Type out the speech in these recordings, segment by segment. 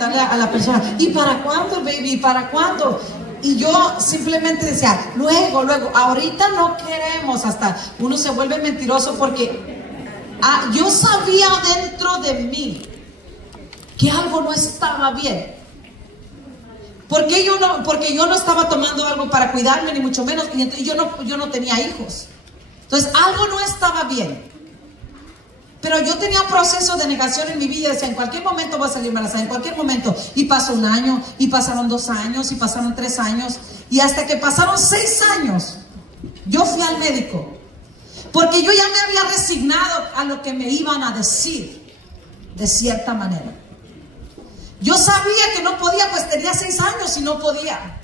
A la persona, ¿y para cuándo, baby? ¿Para cuándo? Y yo simplemente decía, luego, ahorita no queremos. Hasta uno se vuelve mentiroso porque yo sabía dentro de mí que algo no estaba bien. Porque yo no estaba tomando algo para cuidarme, ni mucho menos, y entonces yo no tenía hijos. Entonces algo no estaba bien. Pero yo tenía un proceso de negación en mi vida. Decía, en cualquier momento voy a salir embarazada, en cualquier momento. Y pasó 1 año, y pasaron 2 años, y pasaron 3 años. Y hasta que pasaron 6 años, yo fui al médico. Porque yo ya me había resignado a lo que me iban a decir, de cierta manera. Yo sabía que no podía, pues tenía 6 años y no podía.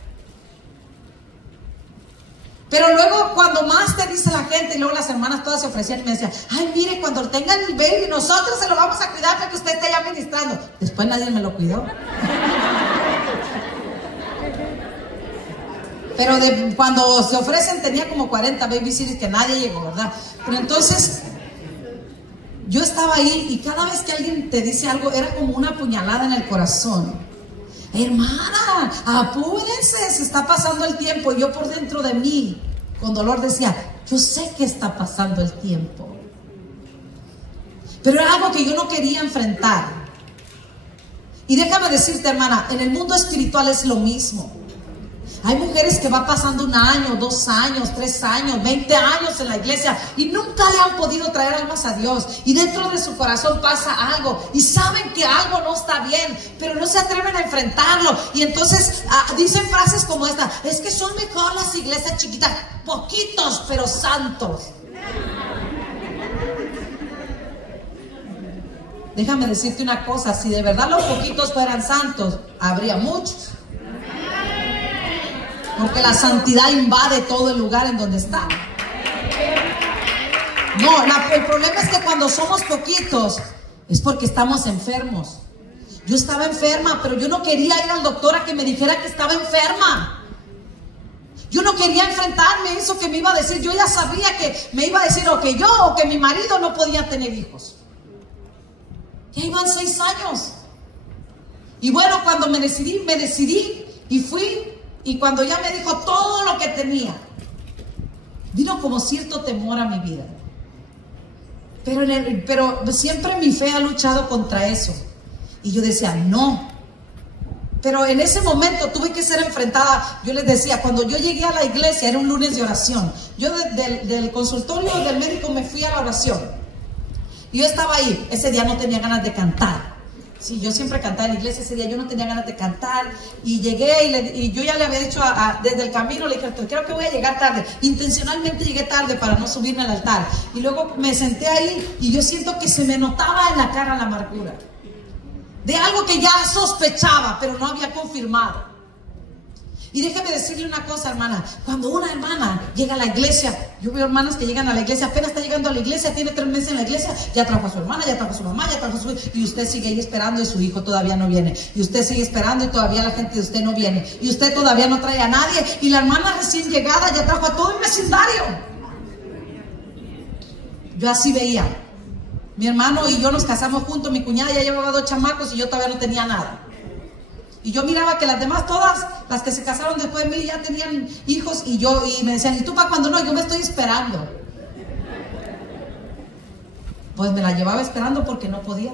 Pero luego cuando más te dice la gente, y luego las hermanas todas se ofrecían y me decían, ay, mire, cuando tengan el baby, nosotros se lo vamos a cuidar para que usted esté ya ministrando. Después nadie me lo cuidó. Pero cuando se ofrecen tenía como 40 babysitters que nadie llegó, ¿verdad? Pero entonces yo estaba ahí y cada vez que alguien te dice algo era como una puñalada en el corazón. Hermana, apúrense, se está pasando el tiempo. Y yo por dentro de mí, con dolor decía, yo sé que está pasando el tiempo. Pero era algo que yo no quería enfrentar. Y déjame decirte, hermana, en el mundo espiritual es lo mismo. Hay mujeres que va pasando 1 año, 2 años, 3 años, 20 años en la iglesia y nunca le han podido traer almas a Dios. Y dentro de su corazón pasa algo y saben que algo no está bien, pero no se atreven a enfrentarlo. Y entonces dicen frases como esta, es que son mejor las iglesias chiquitas, poquitos pero santos. Déjame decirte una cosa, si de verdad los poquitos fueran santos, habría muchos. Porque la santidad invade todo el lugar en donde está. No, el problema es que cuando somos poquitos es porque estamos enfermos. Yo estaba enferma, pero yo no quería ir al doctor a que me dijera que estaba enferma. Yo no quería enfrentarme a eso que me iba a decir. Yo ya sabía que me iba a decir o que yo o que mi marido no podía tener hijos. Ya iban 6 años. Y bueno, cuando me decidí y fui. Y cuando ya me dijo todo lo que tenía, vino como cierto temor a mi vida. Pero siempre mi fe ha luchado contra eso. Y yo decía, no. Pero en ese momento tuve que ser enfrentada. Yo les decía, cuando yo llegué a la iglesia, era un lunes de oración. Yo del consultorio del médico me fui a la oración. Y yo estaba ahí. Ese día no tenía ganas de cantar. Sí, yo siempre cantaba en la iglesia. Ese día yo no tenía ganas de cantar. Y llegué y yo ya le había dicho desde el camino, le dije, creo que voy a llegar tarde. Intencionalmente llegué tarde para no subirme al altar. Y luego me senté ahí y yo siento que se me notaba en la cara la amargura. De algo que ya sospechaba, pero no había confirmado. Y déjame decirle una cosa, hermana. Cuando una hermana llega a la iglesia, yo veo hermanas que llegan a la iglesia, apenas está llegando a la iglesia, tiene 3 meses en la iglesia, ya trajo a su hermana, ya trajo a su mamá, ya trajo a su hijo, y usted sigue ahí esperando y su hijo todavía no viene. Y usted sigue esperando y todavía la gente de usted no viene. Y usted todavía no trae a nadie. Y la hermana recién llegada ya trajo a todo el vecindario. Yo así veía. Mi hermano y yo nos casamos juntos, mi cuñada ya llevaba 2 chamacos y yo todavía no tenía nada. Y yo miraba que las demás, todas las que se casaron después de mí ya tenían hijos y me decían, ¿y tú para cuándo? No, yo me estoy esperando. Pues me la llevaba esperando porque no podía.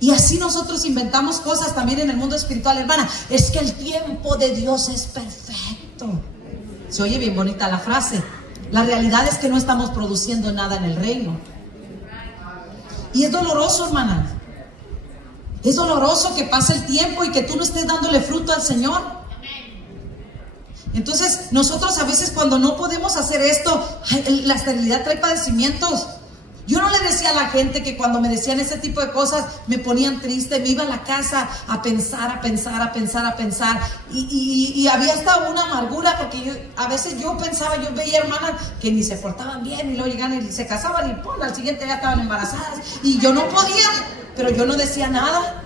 Y así nosotros inventamos cosas también en el mundo espiritual, hermana. Es que el tiempo de Dios es perfecto. Se oye bien bonita la frase. La realidad es que no estamos produciendo nada en el reino. Y es doloroso, hermana. Es doloroso que pase el tiempo y que tú no estés dándole fruto al Señor. Entonces, nosotros a veces cuando no podemos hacer esto, la esterilidad trae padecimientos. Yo no le decía a la gente que cuando me decían ese tipo de cosas me ponían triste, me iba a la casa a pensar. Y había hasta una amargura porque a veces yo pensaba, yo veía hermanas que ni se portaban bien y luego llegaban y se casaban y ¡pum! Al siguiente día estaban embarazadas. Y yo no podía, pero yo no decía nada.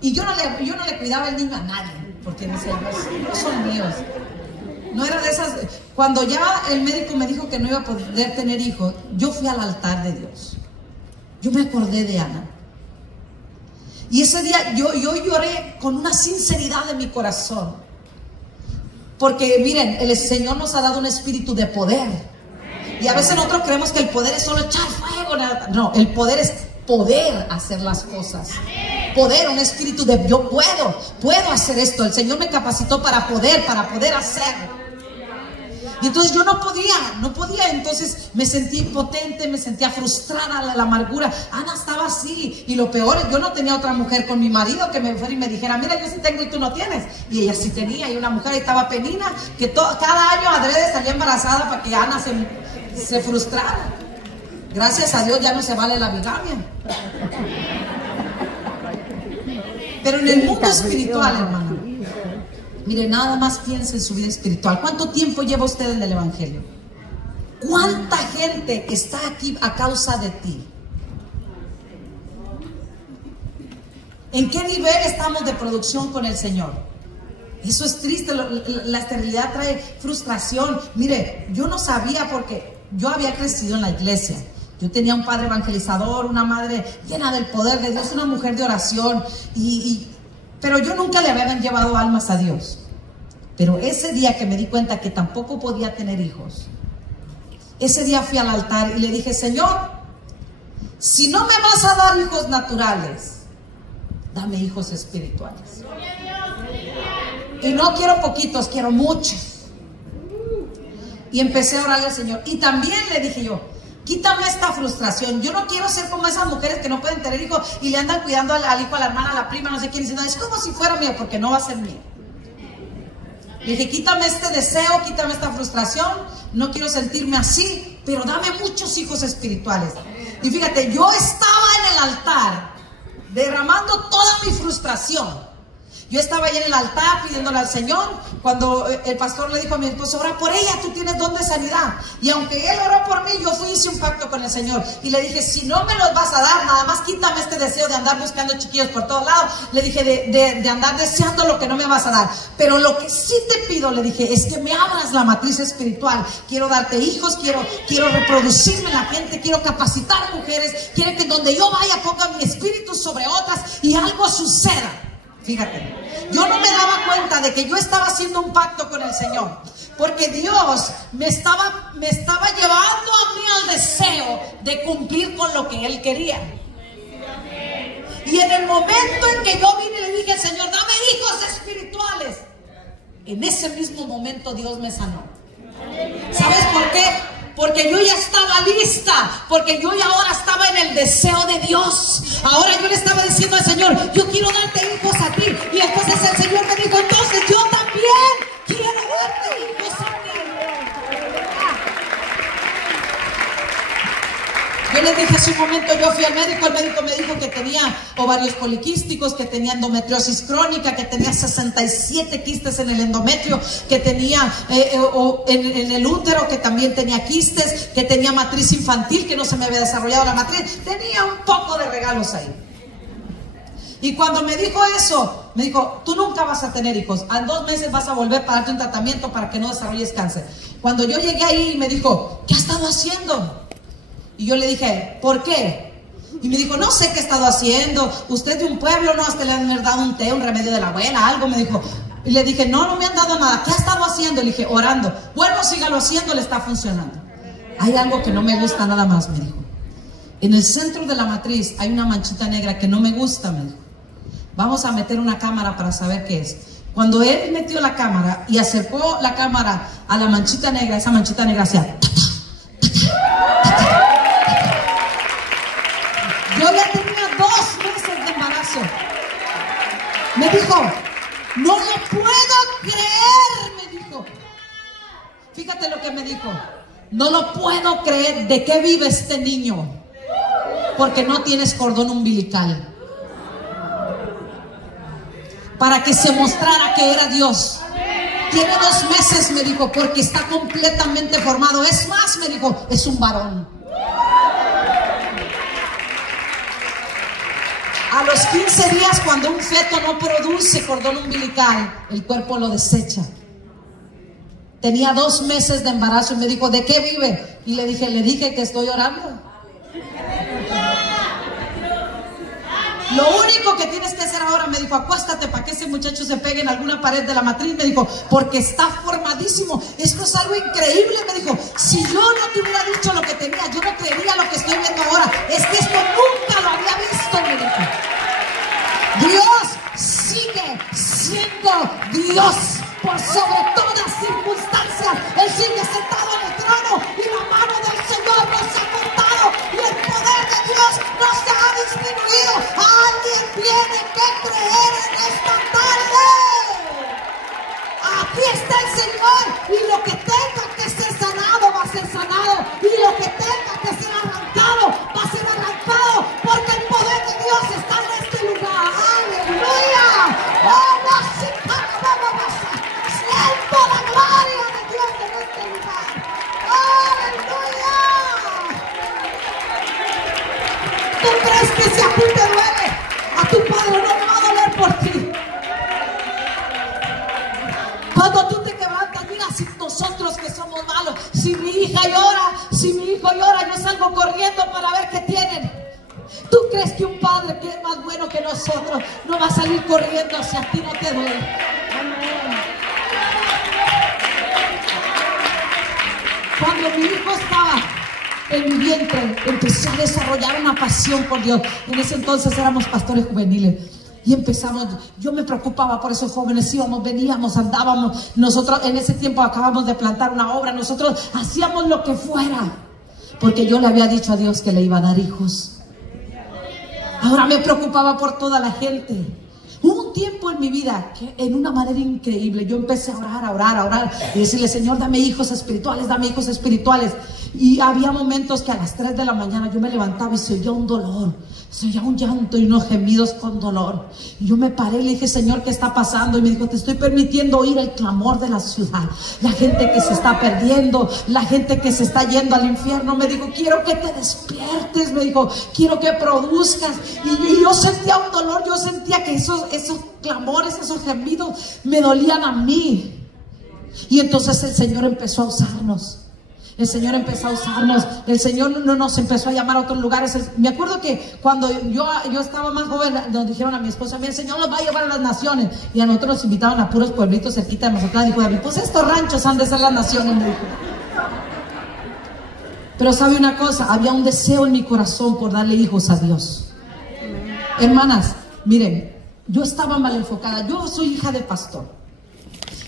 Y yo no le cuidaba el niño a nadie, porque decía, no son míos. No era de esas. Cuando ya el médico me dijo que no iba a poder tener hijos, yo fui al altar de Dios. yo me acordé de Ana. Y ese día yo lloré con una sinceridad de mi corazón. Porque miren, el Señor nos ha dado un espíritu de poder. Y a veces nosotros creemos que el poder es solo echar fuego. No, el poder es poder hacer las cosas. Poder, un espíritu de yo puedo hacer esto. El Señor me capacitó para poder hacerlo. Y entonces yo no podía, entonces me sentí impotente, me sentía frustrada, la amargura. Ana estaba así, y lo peor, yo no tenía otra mujer con mi marido que me fuera y me dijera, mira, yo sí tengo y tú no tienes. Y ella sí tenía, y una mujer, ahí estaba Penina, que cada año adrede salía embarazada para que Ana se frustrara. Gracias a Dios ya no se vale la bigamia. Pero en el mundo espiritual, hermano, mire, nada más piensa en su vida espiritual. ¿Cuánto tiempo lleva usted en el Evangelio? ¿Cuánta gente está aquí a causa de ti? ¿En qué nivel estamos de producción con el Señor? Eso es triste. La esterilidad trae frustración. Mire, yo no sabía, porque yo había crecido en la iglesia. Yo tenía un padre evangelizador, una madre llena del poder de Dios, una mujer de oración, pero yo nunca le habían llevado almas a Dios. Pero ese día que me di cuenta que tampoco podía tener hijos, ese día fui al altar y le dije, Señor, si no me vas a dar hijos naturales, dame hijos espirituales. Y no quiero poquitos, quiero muchos. Y empecé a orarle al Señor. Y también le dije yo, quítame esta frustración. Yo no quiero ser como esas mujeres que no pueden tener hijos y le andan cuidando al hijo, a la hermana, a la prima, no sé quién, diciendo, es como si fuera mío, porque no va a ser mío. Le dije, quítame este deseo, quítame esta frustración. No quiero sentirme así, pero dame muchos hijos espirituales. Y fíjate, yo estaba en el altar derramando toda mi frustración. Yo estaba ahí en el altar pidiéndole al Señor, cuando el pastor le dijo a mi esposo, ora por ella, tú tienes don de sanidad. Y aunque él oró por mí, yo hice un pacto con el Señor. Y le dije, si no me los vas a dar, nada más quítame este deseo de andar buscando chiquillos por todos lados. Le dije, de andar deseando lo que no me vas a dar. Pero lo que sí te pido, le dije, es que me abras la matriz espiritual. Quiero darte hijos, quiero reproducirme en la gente, quiero capacitar mujeres. Quiero que donde yo vaya ponga mi espíritu sobre otras y algo suceda. Fíjate, yo no me daba cuenta de que yo estaba haciendo un pacto con el Señor, porque Dios me estaba llevando a mí al deseo de cumplir con lo que Él quería. Y en el momento en que yo vine y le dije, Señor, dame hijos espirituales, en ese mismo momento Dios me sanó. ¿Sabes por qué? Porque yo ya estaba lista, porque yo ya ahora estaba en el deseo de Dios. Ahora yo le estaba diciendo al Señor, yo quiero darte hijos a ti. Y entonces el Señor me dijo, entonces yo también quiero darte hijos a ti. Yo les dije hace un momento, yo fui al médico, el médico me dijo que tenía ovarios poliquísticos, que tenía endometriosis crónica, que tenía 67 quistes en el endometrio, que tenía en el útero, que también tenía quistes, que tenía matriz infantil, que no se me había desarrollado la matriz. Tenía un poco de regalos ahí. Y cuando me dijo eso, me dijo, tú nunca vas a tener hijos, en 2 meses vas a volver para darte un tratamiento para que no desarrolles cáncer. Cuando yo llegué ahí, me dijo, ¿qué has estado haciendo? Y yo le dije, ¿por qué? Y me dijo, no sé qué he estado haciendo. Usted de un pueblo, no, hasta le han dado un té, un remedio de la abuela, algo, me dijo. Y le dije, no me han dado nada. ¿Qué ha estado haciendo? Le dije, orando. Bueno, sígalo haciendo, le está funcionando. Hay algo que no me gusta nada más, me dijo. En el centro de la matriz hay una manchita negra que no me gusta, me dijo. Vamos a meter una cámara para saber qué es. Cuando él metió la cámara y acercó la cámara a la manchita negra, esa manchita negra hacía... Yo ya tenía 2 meses de embarazo. Me dijo, no lo puedo creer, me dijo. Fíjate lo que me dijo. No lo puedo creer. ¿De qué vive este niño? Porque no tienes cordón umbilical. Para que se mostrara que era Dios. Tiene 2 meses, me dijo, porque está completamente formado. Es más, me dijo, es un varón. A los 15 días, cuando un feto no produce cordón umbilical, el cuerpo lo desecha. Tenía 2 meses de embarazo y me dijo, ¿de qué vive? Y le dije que estoy orando. Lo único que tienes que hacer ahora, me dijo, acuéstate para que ese muchacho se pegue en alguna pared de la matriz, me dijo, porque está formadísimo. Esto es algo increíble, me dijo. Si yo no te hubiera dicho lo que tenía, yo no creería lo que estoy viendo ahora. Es que esto nunca lo había visto, me dijo. Dios sigue siendo Dios por sobre todas circunstancias. Él sigue sentado en el trono y la mano del Señor no se ha cortado y el poder de Dios no se ha disminuido. Alguien tiene que creer en esta tarde. Aquí está el Señor y lo que tenga que ser sanado va a ser sanado y lo que tenga que ser arrancado va a ser arrancado, porque el poder de Dios está en este lugar. ¡Aleluya! ¡Oh, no se siento la gloria de Dios en este lugar! ¡Aleluya! ¿Tú crees que si a ti te duele, a tu Padre no va a doler por ti? Cuando tú te quebrantas, mira, si nosotros que somos malos, si mi hija llora, si mi hijo llora, yo salgo corriendo para ver qué tienen. ¿Tú crees que un padre que es más bueno que nosotros no va a salir corriendo si a ti no te duele? Cuando mi hijo estaba en mi vientre, empecé a desarrollar una pasión por Dios. En ese entonces éramos pastores juveniles. Y empezamos, yo me preocupaba por esos jóvenes, íbamos, veníamos, andábamos. Nosotros en ese tiempo acabamos de plantar una obra, nosotros hacíamos lo que fuera, porque yo le había dicho a Dios que le iba a dar hijos. Ahora me preocupaba por toda la gente. Hubo un tiempo en mi vida que en una manera increíble yo empecé a orar y decirle, Señor, dame hijos espirituales, dame hijos espirituales. Y había momentos que a las 3 de la mañana yo me levantaba y se oía un dolor, se oía un llanto y unos gemidos con dolor. Y yo me paré y le dije, Señor, ¿qué está pasando? Y me dijo, te estoy permitiendo oír el clamor de la ciudad, la gente que se está perdiendo, la gente que se está yendo al infierno. Me dijo, quiero que te despiertes, me dijo, quiero que produzcas. Y yo sentía un dolor, yo sentía que esos clamores, esos gemidos me dolían a mí. Y entonces el Señor empezó a usarnos. El Señor empezó a usarnos. El Señor no nos empezó a llamar a otros lugares. Me acuerdo que cuando yo estaba más joven, nos dijeron a mi esposa, el Señor los va a llevar a las naciones. Y a nosotros nos invitaban a puros pueblitos cerquita de nosotros. Dijo David, pues estos ranchos han de ser las naciones, me dijo. Pero sabe una cosa, había un deseo en mi corazón por darle hijos a Dios. Hermanas, miren, yo estaba mal enfocada. Yo soy hija de pastor.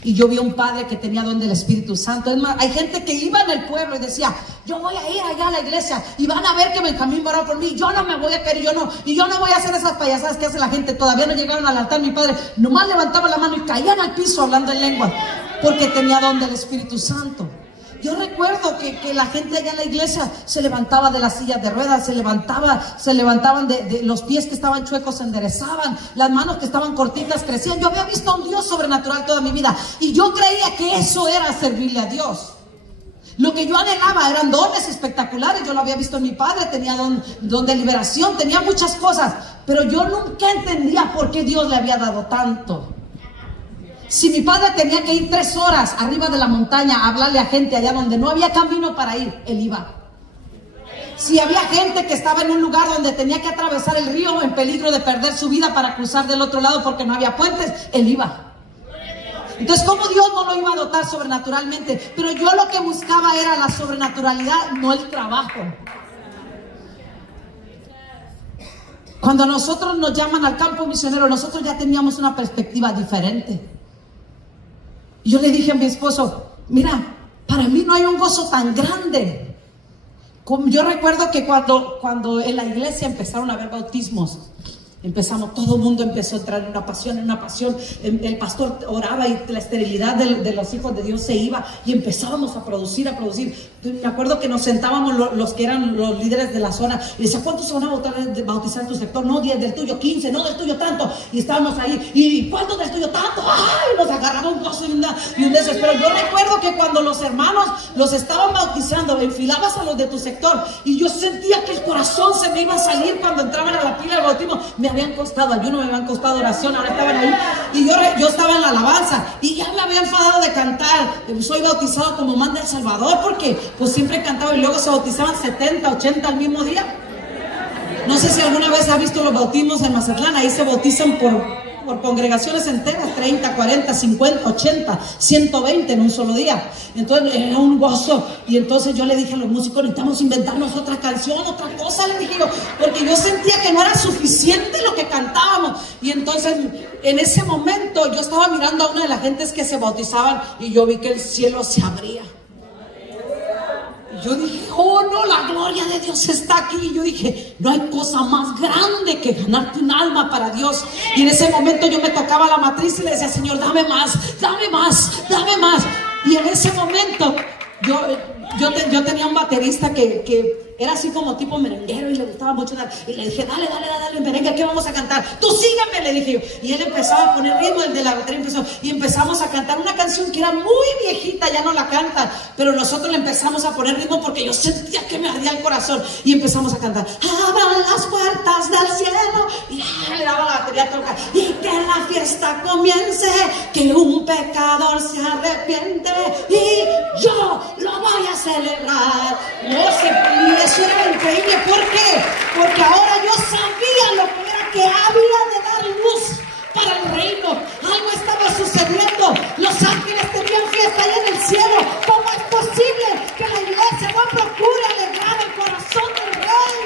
Y yo vi a un padre que tenía don del Espíritu Santo. Es más, hay gente que iba en el pueblo y decía, yo voy a ir allá a la iglesia y van a ver que Benjamín va a orar por mí. Yo no me voy a caer, y yo no voy a hacer esas payasadas que hace la gente. Todavía no llegaron al altar. Mi padre nomás levantaba la mano y caían al piso hablando en lengua, porque tenía don del Espíritu Santo. Yo recuerdo que la gente allá en la iglesia se levantaba de las sillas de ruedas, se levantaban de los pies que estaban chuecos, se enderezaban, las manos que estaban cortitas crecían. Yo había visto a un Dios sobrenatural toda mi vida y yo creía que eso era servirle a Dios. Lo que yo anhelaba eran dones espectaculares. Yo lo había visto en mi padre, tenía don de liberación, tenía muchas cosas, pero yo nunca entendía por qué Dios le había dado tanto. Si mi padre tenía que ir 3 horas arriba de la montaña a hablarle a gente allá donde no había camino para ir, él iba. Si había gente que estaba en un lugar donde tenía que atravesar el río en peligro de perder su vida para cruzar del otro lado porque no había puentes, él iba. Entonces, ¿cómo Dios no lo iba a dotar sobrenaturalmente? Pero yo lo que buscaba era la sobrenaturalidad, no el trabajo. Cuando nosotros nos llaman al campo misionero, nosotros ya teníamos una perspectiva diferente. Y yo le dije a mi esposo, mira, para mí no hay un gozo tan grande. Yo recuerdo que cuando en la iglesia empezaron a haber bautismos, todo el mundo empezó a entrar en una pasión, el pastor oraba y la esterilidad de los hijos de Dios se iba y empezábamos a producir. Me acuerdo que nos sentábamos los que eran los líderes de la zona y decía, ¿cuántos se van a bautizar en tu sector? No, 10 del tuyo, 15, no del tuyo tanto. Y estábamos ahí, ¿y cuántos del tuyo tanto? ¡Ay! Nos agarraba un gozo y un desespero. Yo recuerdo que cuando los hermanos los estaban bautizando, enfilabas a los de tu sector y yo sentía que el corazón se me iba a salir cuando entraban a la pila de bautismo. Me habían costado ayuno, me habían costado oración, ahora estaban ahí y yo estaba en la alabanza y ya me había enfadado de cantar. Soy bautizado como manda El Salvador porque pues siempre cantaba y luego se bautizaban 70, 80 al mismo día. No sé si alguna vez ha visto los bautismos en Mazatlán. Ahí se bautizan por congregaciones enteras, 30, 40, 50, 80, 120 en un solo día. Entonces era un gozo. Y entonces yo le dije a los músicos, necesitamos inventarnos otra canción, otra cosa, le dije yo, porque yo sentía que no era suficiente lo que cantábamos. Y entonces en ese momento yo estaba mirando a una de las gentes que se bautizaban y yo vi que el cielo se abría. Yo dije, oh no, la gloria de Dios está aquí. Y yo dije, no hay cosa más grande que ganarte un alma para Dios. Y en ese momento yo me tocaba la matriz y le decía, Señor, dame más, dame más, dame más. Y en ese momento yo tenía un baterista que era así como tipo merenguero y le gustaba mucho. Y le dije, dale, merengue, ¿qué vamos a cantar? Tú sígueme, le dije yo. Y él empezaba a poner ritmo, el de la batería empezó. Y empezamos a cantar una canción que era muy viejita, ya no la cantan. Pero nosotros le empezamos a poner ritmo porque yo sentía que me ardía el corazón. Y empezamos a cantar, abran las puertas del cielo. Y le daba la batería a tocar. Y que la fiesta comience, que un pecador se arrepiente. Y yo lo voy a celebrar. No se eso era increíble. ¿Por qué? Porque ahora yo sabía lo que era que había de dar luz para el reino. Algo estaba sucediendo. Los ángeles tenían fiesta allá en el cielo. ¿Cómo es posible que la iglesia no procure alegrar el corazón del rey?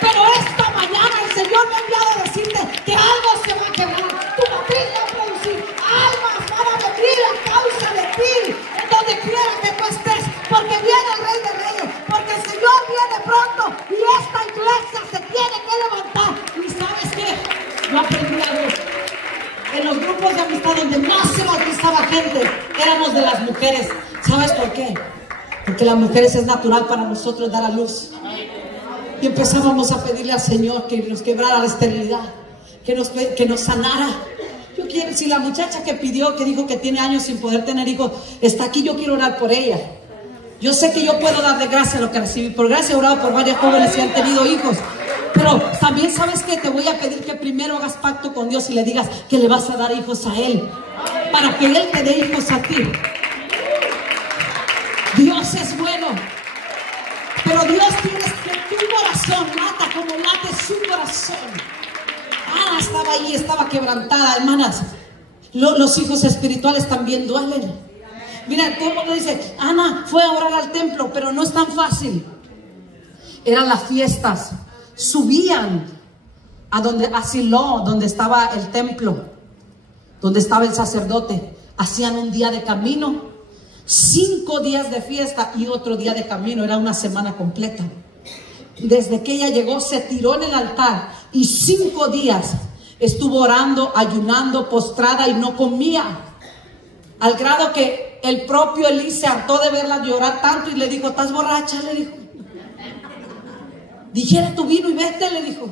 Pero esta mañana el Señor me ha enviado a decirte que algo se va a quebrar. Tu matriz va a producir almas, van a venir a causa de ti, en donde quiera que tú estés, porque viene el Rey de Reyes, porque el Señor viene pronto y esta iglesia se tiene que levantar. ¿Y sabes qué? Yo aprendí algo. En los grupos de amistad donde más se bautizaba gente, éramos de las mujeres. ¿Sabes por qué? Porque las mujeres es natural para nosotros dar a luz. Y empezábamos a pedirle al Señor que nos quebrara la esterilidad, que nos sanara. Yo quiero, si la muchacha que pidió, que dijo que tiene años sin poder tener hijos, está aquí, yo quiero orar por ella. Yo sé que yo puedo dar de gracia lo que recibí. Por gracia he orado por varias jóvenes que han tenido hijos. Pero también sabes que te voy a pedir que primero hagas pacto con Dios y le digas que le vas a dar hijos a Él, para que Él te dé hijos a ti. Dios es bueno, pero Dios tiene que tu corazón lata como late su corazón. Ana estaba ahí, estaba quebrantada, hermanas. Los hijos espirituales también duelen. Mira, todo el mundo dice, Ana fue a orar al templo, pero no es tan fácil. Eran las fiestas. Subían a Silo, donde estaba el templo, donde estaba el sacerdote. Hacían un día de camino, 5 días de fiesta y otro día de camino. Era una semana completa. Desde que ella llegó, se tiró en el altar y 5 días estuvo orando, ayunando, postrada y no comía. Al grado que el propio Elí se hartó de verla llorar tanto y le dijo, ¿estás borracha? Le dijo. Digiere tu vino y vete, le dijo.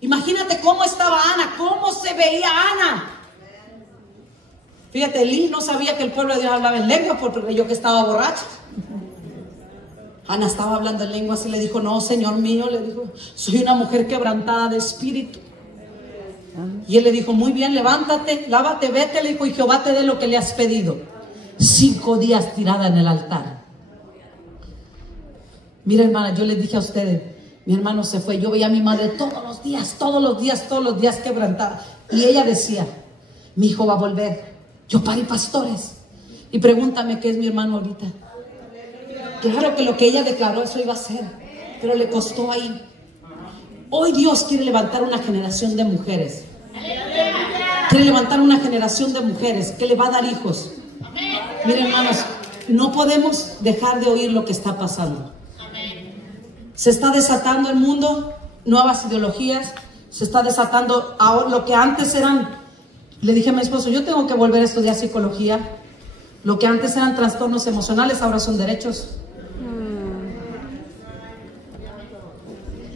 Imagínate cómo estaba Ana, cómo se veía Ana. Fíjate, Elí no sabía que el pueblo de Dios hablaba en lengua porque creyó que estaba borracha. Ana estaba hablando en lenguas y le dijo, no, Señor mío, le dijo, soy una mujer quebrantada de espíritu. Y él le dijo, muy bien, levántate, lávate, vete, le dijo, y Jehová te dé lo que le has pedido. 5 días tirada en el altar. Mira, hermana, yo les dije a ustedes, mi hermano se fue, yo veía a mi madre todos los días quebrantada. Y ella decía, mi hijo va a volver. Yo parí pastores. Y pregúntame qué es mi hermano ahorita. Claro que lo que ella declaró, eso iba a ser, pero le costó ahí. Hoy Dios quiere levantar una generación de mujeres. Quiere levantar una generación de mujeres que le va a dar hijos. Miren, hermanos, no podemos dejar de oír lo que está pasando. Se está desatando el mundo, nuevas ideologías. Se está desatando lo que antes eran. Le dije a mi esposo, yo tengo que volver a estudiar psicología. Lo que antes eran trastornos emocionales, ahora son derechos.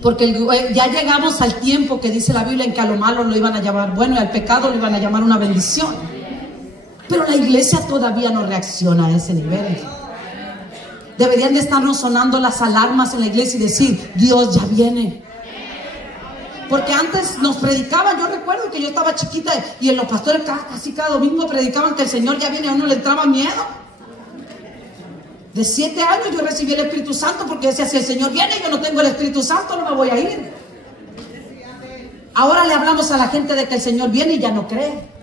Porque ya llegamos al tiempo que dice la Biblia en que a lo malo lo iban a llamar bueno y al pecado lo iban a llamar una bendición. Pero la iglesia todavía no reacciona a ese nivel. Deberían de estarnos sonando las alarmas en la iglesia y decir, Dios ya viene. Porque antes nos predicaban, yo recuerdo que yo estaba chiquita y en los pastores casi cada domingo predicaban que el Señor ya viene, a uno le entraba miedo. De 7 años yo recibí el Espíritu Santo porque decía, si el Señor viene y yo no tengo el Espíritu Santo, no me voy a ir. Ahora le hablamos a la gente de que el Señor viene y ya no cree.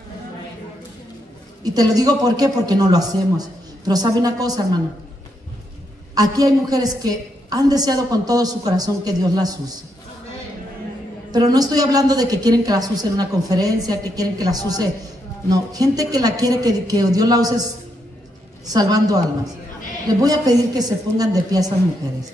Y te lo digo ¿por qué? Porque no lo hacemos. Pero sabe una cosa, hermano. Aquí hay mujeres que han deseado con todo su corazón que Dios las use. Pero no estoy hablando de que quieren que las use en una conferencia, que quieren que las use. No, gente que la quiere que Dios la use salvando almas. Les voy a pedir que se pongan de pie a esas mujeres.